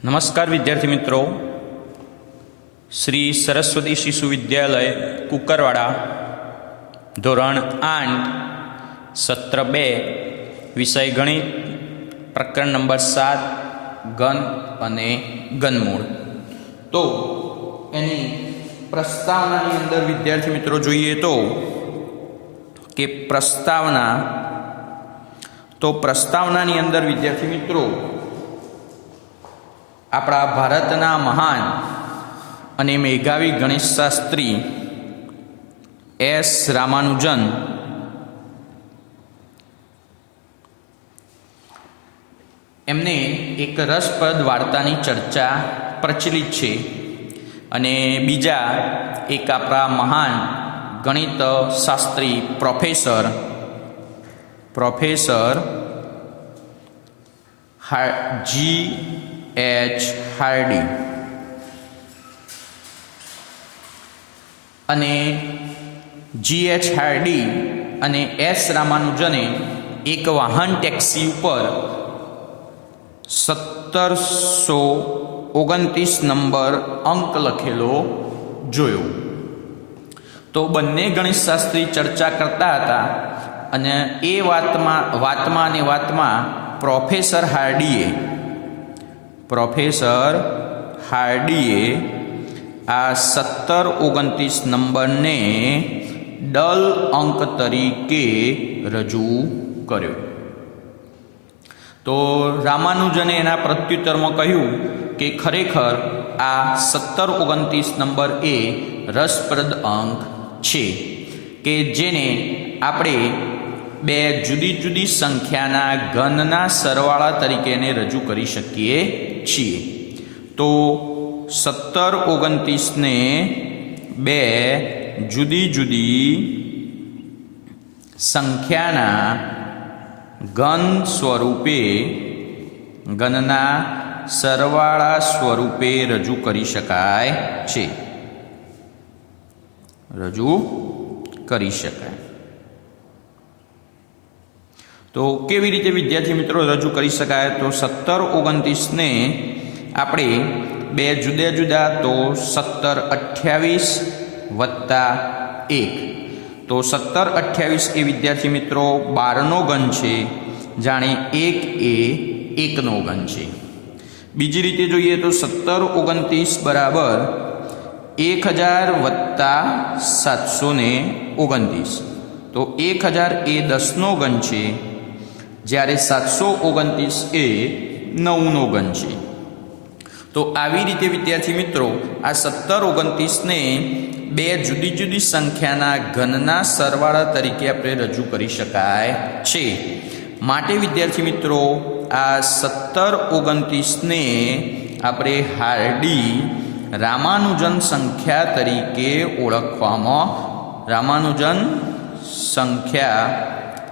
નમસ્કાર વિદ્યાર્થી મિત્રો, શ્રી સરસ્વતી શિશુ વિદ્યાલય કુકરવાડા ધોરણ 8 સત્ર 2 વિષય ગણિત પ્રકરણ નંબર 7 ઘન અને ઘનમૂળ. તો એની પ્રસ્તાવનાની અંદર વિદ્યાર્થી મિત્રો જોઈએ તો કે પ્રસ્તાવનાની અંદર વિદ્યાર્થી મિત્રો આપણા ભારતના મહાન અને મેઘાવી ગણિતશાસ્ત્રી એસ રામાનુજન એમને એક રસપ્રદ વાર્તાની ચર્ચા પ્રચલિત છે અને બીજા એક આપણા મહાન ગણિત શાસ્ત્રી પ્રોફેસર G.H. હાર્ડી અને G.H. હાર્ડી અને એસ રામાનુજને એક વાહન ટેક્સી ઉપર 1729 નંબર અંક લખેલો જોયો. તો બંને ગણિતશાસ્ત્રી ચર્ચા કરતા હતા અને એ વાતમાં પ્રોફેસર હાર્ડીએ આ 1729 નંબરને ડલ અંક તરીકે રજૂ કર્યો. તો રામાનુજને એના પ્રત્યુત્તરમાં કહ્યું કે ખરેખર આ 1729 નંબર એ રસપ્રદ અંક છે કે જેને આપણે બે જુદી જુદી સંખ્યાના ઘનના સરવાળા તરીકે એને રજૂ કરી શકીએ છીએ. તો 1729 ને બે જુદી જુદી સંખ્યાના ઘનના સરવાળા સ્વરૂપે રજૂ કરી શકાય છે. તો કેવી રીતે વિદ્યાર્થી મિત્રો રજૂ કરી શકાય? તો 1729 ને આપણે બે જુદા જુદા તો 1728 વત્તા 1. તો 1728 એ વિદ્યાર્થી મિત્રો 12નો ઘન છે, જાણે 1 એ 1નો ઘન છે. બીજી રીતે જોઈએ તો 1729 બરાબર 1000 વત્તા 729. તો 1000 એ 10નો ઘન છે, જ્યારે 729 એ 9નો ઘન છે. તો આવી રીતે વિદ્યાર્થી મિત્રો આ 1729 ને બે જુદી જુદી સંખ્યાના ઘનના સરવાળા તરીકે આપણે રજૂ કરી શકાય છે. માટે વિદ્યાર્થી મિત્રો આ 1729 ને આપણે હાર્ડી રામાનુજન સંખ્યા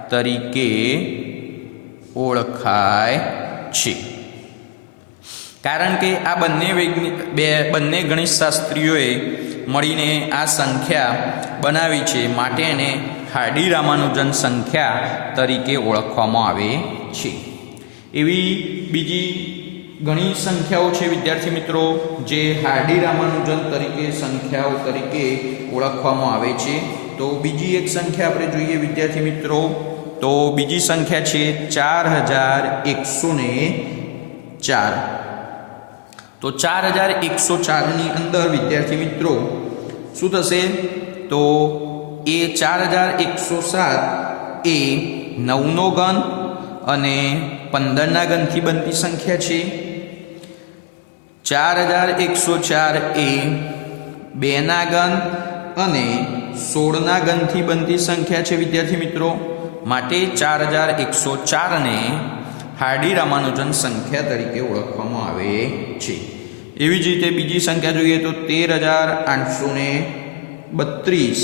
તરીકે ઓળખાય છે. કારણ કે આ બંને ગણિતશાસ્ત્રીઓએ મળીને આ સંખ્યા બનાવી છે, માટે એને હાર્ડી રામાનુજન સંખ્યા તરીકે ઓળખવામાં આવે છે. એવી બીજી ઘણી સંખ્યાઓ છે વિદ્યાર્થી મિત્રો જે હાર્ડી રામાનુજન સંખ્યાઓ તરીકે ઓળખવામાં આવે છે. તો બીજી એક સંખ્યા આપણે જોઈએ વિદ્યાર્થી મિત્રો. તો બીજી સંખ્યા છે 4104. તો 4104 ની અંદર વિદ્યાર્થી મિત્રો શું થશે? તો એ 4107 એ 9નો ઘન અને 15ના ઘનથી બનતી સંખ્યા છે. 4104 એ 2ના ઘન અને 16ના ઘનથી બનતી સંખ્યા છે વિદ્યાર્થી મિત્રો. માટે 4104 ને હાર્ડી રામાનુજન સંખ્યા તરીકે ઓળખવામાં આવે છે. એવી જ રીતે બીજી સંખ્યા જોઈએ તો 13832.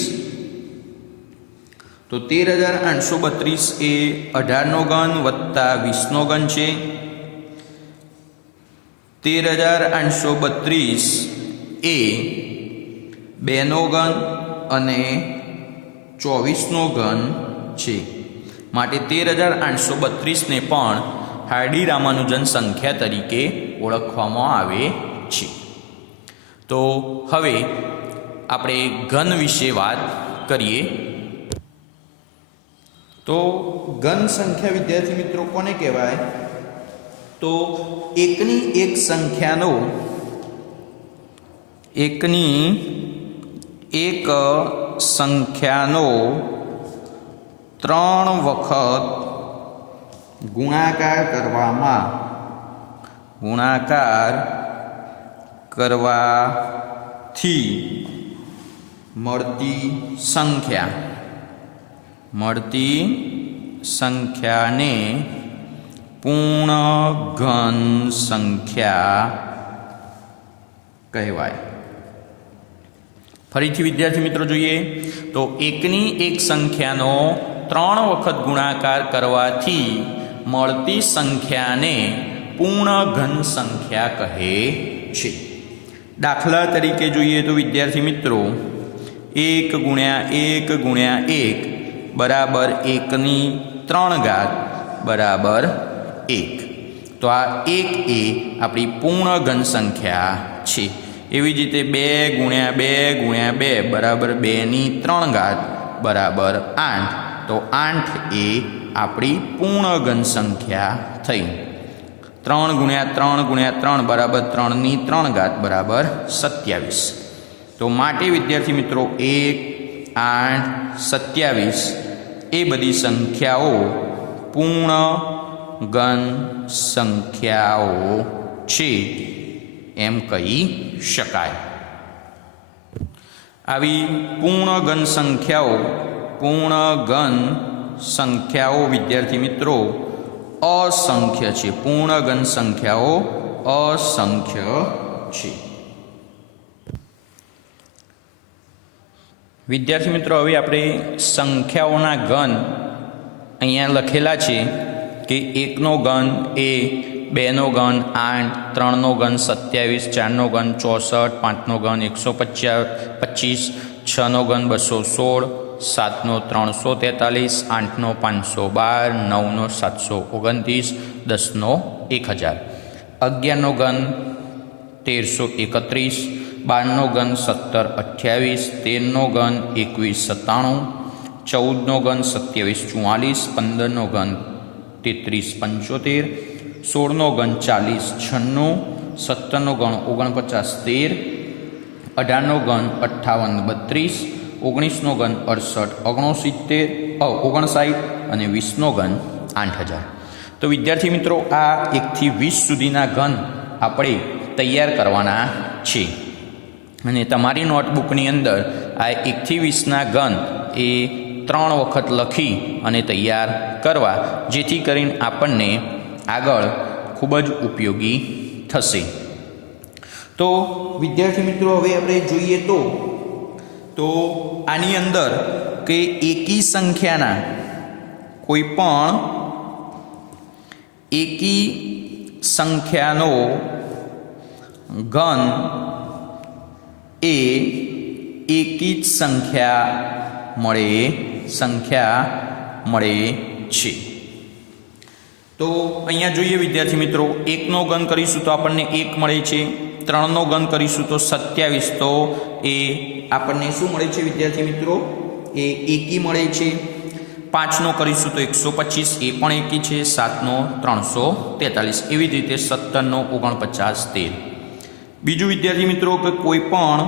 તો 13832 એ 18નો ઘન વત્તા 20નો ઘન છે. 13832 એ 2નો ઘન અને 24નો ઘન છે. માટે 13832 ને પણ હાર્ડી રામાનુજન સંખ્યા તરીકે ઓળખવામાં આવે છે. તો હવે આપણે ઘન વિશે વાત કરીએ. તો ઘન સંખ્યા વિદ્યાર્થી મિત્રો કોને કહેવાય? તો એકની એક સંખ્યાનો 3 વખત ગુણાકાર કરવાથી મળતી સંખ્યાને પૂર્ણ ઘન સંખ્યા કહેવાય. ફરીથી વિદ્યાર્થી મિત્રો જોઈએ તો એકની એક સંખ્યાનો 3 વખત ગુણાકાર કરવાથી મળતી સંખ્યાને પૂર્ણ ઘન સંખ્યા કહે છે. દાખલા તરીકે જોઈએ તો વિદ્યાર્થી મિત્રો 1 ગુણ્યા 1 ગુણ્યા 1 બરાબર 1/3 બરાબર 1. તો આ 1 એ આપણી પૂર્ણ ઘન સંખ્યા છે. એવી જ રીતે 2 ગુણ્યા 2 ગુણ્યા 2 બરાબર 2/3 બરાબર 8. તો 8 એ આપણી પૂર્ણ ઘન સંખ્યા થઈ. 3 ગુણ્યા 3 ગુણ્યા 3 બરાબર 3/3 બરાબર 27. તો માટે વિદ્યાર્થી મિત્રો 1, 8, 27 એ બધી સંખ્યાઓ પૂર્ણ ઘન સંખ્યાઓ છે એમ કહી શકાય. આવી પૂર્ણ ઘન સંખ્યાઓ વિદ્યાર્થી મિત્રો અસંખ્ય છે. પૂર્ણ ઘન સંખ્યાઓ અસંખ્ય છે. વિદ્યાર્થી મિત્રો હવે આપણે સંખ્યાઓના ઘન અહીંયા લખેલા છે કે 1નો ઘન એ 2નો ઘન 8, 3નો ઘન 27, 4નો ઘન 64, 5નો ઘન 125, 6નો ઘન 216, 7નો 343, 8નો 512, 9નો 729, 10નો 1000, 11નો ઘન 1331, 12નો ઘન 1728, 13નો ઘન 2197, 14નો ઘન 2744, 15નો ઘન 3375, 16નો ઘન 4096, 17નો ઘન 4913, 18નો ઘન 5832, 19નો ઘન 6859 અને 20નો ઘન 8000. તો વિદ્યાર્થી મિત્રો આ 1 થી 20 સુધીના ઘન આપણે તૈયાર કરવાના છે અને તમારી નોટબુકની અંદર આ 1 થી 20ના ઘન એ 3 વખત લખી અને તૈયાર કરવા, જેથી કરીને આપણને આગળ ખૂબ જ ઉપયોગી થશે. તો વિદ્યાર્થી મિત્રો હવે આપણે જોઈએ તો આની અંદર કે એકી સંખ્યાના કોઈ પણ એકી સંખ્યાનો ઘન એ એકી જ સંખ્યા મળે છે. તો અહીંયા જોઈએ વિદ્યાર્થી મિત્રો 1નો ઘન કરીશું તો આપણને 1 મળે છે. 3નો ઘન કરીશું તો 27, તો એ આપણને શું મળે છે વિદ્યાર્થી મિત્રો? એ એકી મળે છે. 5નો કરીશું તો 125, એ પણ એકી છે. 7નો 343, એવી જ રીતે 17નો 49 13. બીજું વિદ્યાર્થી મિત્રો કે કોઈ પણ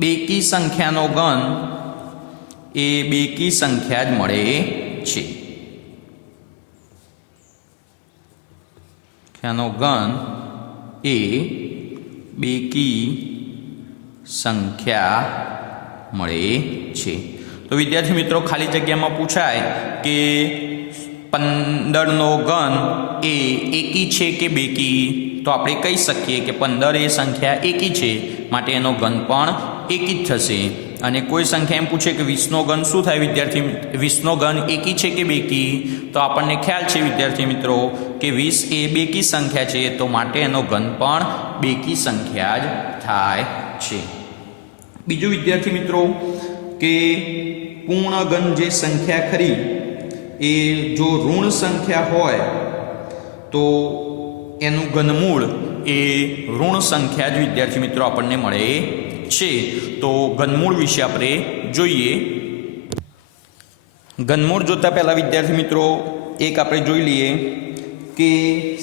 બેકી સંખ્યાનો ઘન એ બેકી સંખ્યા જ મળે છે. સંખ્યાનો ઘન એ બેકી સંખ્યા મળે છે. તો વિદ્યાર્થી મિત્રો ખાલી જગ્યામાં પૂછાય કે 15નો ઘન એ એકી છે કે બેકી, તો આપણે કહી શકીએ કે 15 એ સંખ્યા એકી છે, માટે એનો ઘન પણ એકી જ થશે. અને કોઈ સંખ્યા એમ પૂછે કે 20નો ઘન શું થાય વિદ્યાર્થી? 20નો ઘન એકી છે કે બેકી? તો આપણને ખ્યાલ છે વિદ્યાર્થી મિત્રો કે 20 એ બેકી સંખ્યા છે, તો માટે એનો ઘન પણ બેકી સંખ્યા જ થાય છે. બીજું વિદ્યાર્થી મિત્રો કે પૂર્ણ ઘન જે સંખ્યા ખરી એ જો ઋણ સંખ્યા હોય તો એનું ઘનમૂળ એ ઋણ સંખ્યા જ વિદ્યાર્થી મિત્રો આપણને મળે છે. તો ઘનમૂળ વિશે આપણે જોઈએ. ઘનમૂળ જોતા પહેલાં વિદ્યાર્થી મિત્રો એક આપણે જોઈ લઈએ કે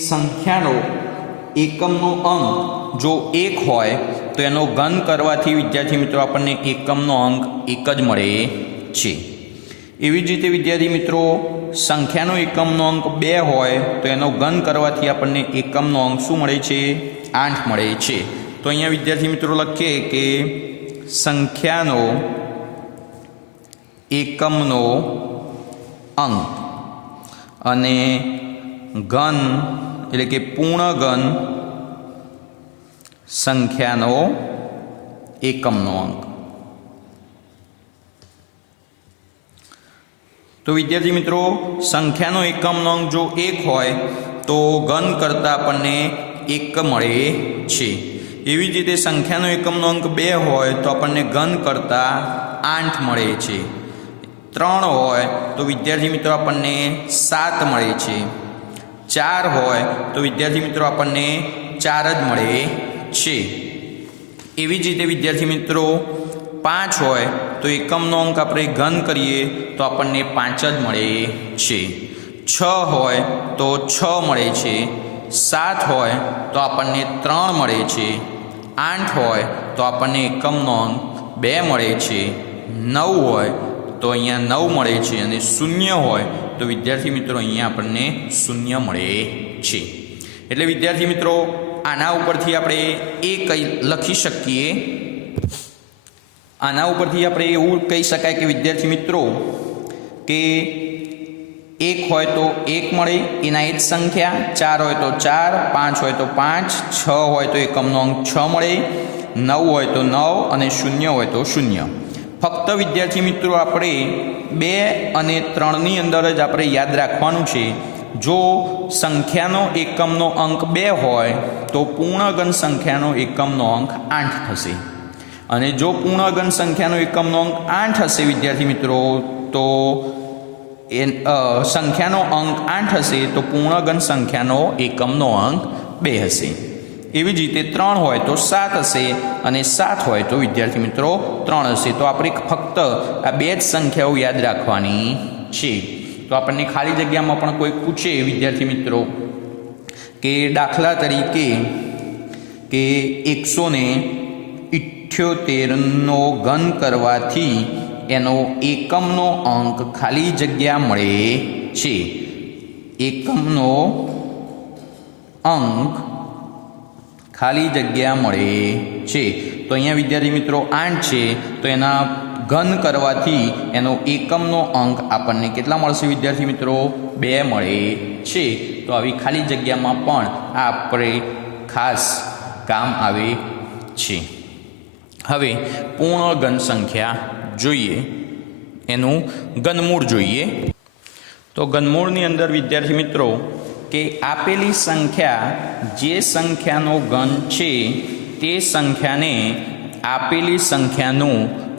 સંખ્યાનો એકમનો અંક જો 1 હોય તો એનો ઘન કરવાથી વિદ્યાર્થી મિત્રો આપણને એકમનો અંક 1 જ મળે છે. એવી જ રીતે વિદ્યાર્થી મિત્રો સંખ્યાનો એકમનો અંક 2 હોય તો એનો ઘન કરવાથી આપણને એકમનો અંક શું મળે છે? 8 મળે છે. તો અહીંયા વિદ્યાર્થી મિત્રો લખીએ કે સંખ્યાનો એકમનો અંક અને ઘન એટલે કે પૂર્ણ ઘન સંખ્યાનો એકમનો અંક. તો વિદ્યાર્થી મિત્રો સંખ્યાનો એકમનો અંક જો 1 હોય તો ઘન કરતાં આપણને 1 મળે છે. એવી જ રીતે સંખ્યાનો એકમનો અંક 2 હોય તો આપણને ઘન કરતાં 8 મળે છે. 3 હોય તો વિદ્યાર્થી મિત્રો આપણને 7 મળે છે. 4 હોય તો વિદ્યાર્થી મિત્રો આપણને 4 જ મળે છે. એવી જ રીતે વિદ્યાર્થી મિત્રો 5 હોય તો એકમનો અંક આપણે ઘન કરીએ તો આપણને 5 જ મળે છે. 6 હોય તો 6 મળે છે. 7 હોય તો આપણને 3 મળે છે. 8 હોય તો આપણને એકમનો અંક 2 મળે છે. 9 હોય તો અહીંયા 9 મળે છે અને 0 હોય તો વિદ્યાર્થી મિત્રો અહીંયા આપણને 0 મળે છે. એટલે વિદ્યાર્થી મિત્રો આના ઉપરથી આપણે એ લખી શકીએ, આના ઉપરથી આપણે એવું કહી શકાય કે વિદ્યાર્થી મિત્રો કે 1 હોય તો 1 મળે એના એ જ સંખ્યા, 4 હોય તો 4, 5 હોય તો 5, 6 હોય તો એકમનો અંક 6 મળે, 9 હોય તો 9 અને 0 હોય તો 0. ફક્ત વિદ્યાર્થી મિત્રો આપણે 2 અને 3ની અંદર જ આપણે યાદ રાખવાનું છે. જો સંખ્યાનો એકમનો અંક 2 હોય તો પૂર્ણઘન સંખ્યાનો એકમનો અંક 8 થશે. અને જો પૂર્ણઘન સંખ્યાનો એકમનો અંક 8 હશે વિદ્યાર્થી મિત્રો તો સંખ્યાનો અંક 8 હશે તો પૂર્ણઘન સંખ્યાનો એકમનો અંક 2 હશે. એવી જ રીતે 3 હોય તો 7 હશે અને 7 હોય તો વિદ્યાર્થી મિત્રો 3 હશે. તો આપણે ફક્ત આ 2 જ સંખ્યાઓ યાદ રાખવાની છે. તો આપણને ખાલી જગ્યામાં પણ કોઈ પૂછે વિદ્યાર્થી મિત્રો કે દાખલા તરીકે કે 178નો ઘન કરવાથી એનો એકમનો અંક ખાલી જગ્યા મળે છે. એકમનો અંક ખાલી જગ્યા મળે છે. તો અહીંયા વિદ્યાર્થી મિત્રો 8 છે તો એના ઘન કરવાથી એનો એકમનો અંક આપણને કેટલા મળશે વિદ્યાર્થી મિત્રો? 2 મળે છે. તો આવી ખાલી જગ્યામાં પણ આ આપણે ખાસ કામ આવે છે. હવે પૂર્ણ ઘન સંખ્યા જોઈએ, એનું ઘનમૂળ જોઈએ. તો ઘનમૂળની અંદર વિદ્યાર્થી મિત્રો કે આપેલી સંખ્યા જે સંખ્યાનો ઘન છે તે સંખ્યાને આપેલી સંખ્યાનું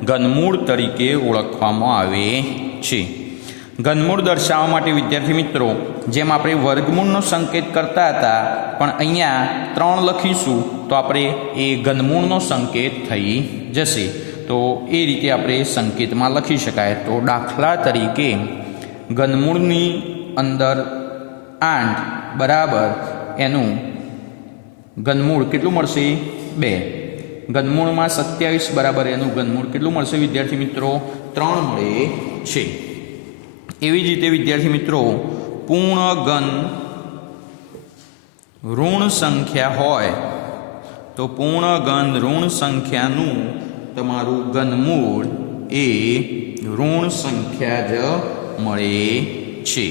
ઘનમૂળ તરીકે ઓળખવામાં આવે છે. ઘનમૂળ દર્શાવવા માટે વિદ્યાર્થી મિત્રો જેમ આપણે વર્ગમૂળનો સંકેત કરતા હતા પણ અહીંયા 3 લખીશું તો આપણે એ ઘનમૂળનો સંકેત થઈ જશે. તો એ રીતે આપણે સંકેતમાં લખી શકાય. તો દાખલા તરીકે ઘનમૂળની અંદર 8 બરાબર એનું ઘનમૂળ કેટલું મળશે? 2. ઘનમૂળમાં 27 બરાબર એનું ઘનમૂળ કેટલું મળશે વિદ્યાર્થી મિત્રો? 3 મળે છે. એવી જ રીતે વિદ્યાર્થી મિત્રો પૂર્ણ ઘન ઋણ સંખ્યા હોય તો પૂર્ણ ઘન ઋણ સંખ્યાનું તમારું ઘનમૂળ એ ઋણ સંખ્યા જ મળે છે.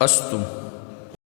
અસ્તુ.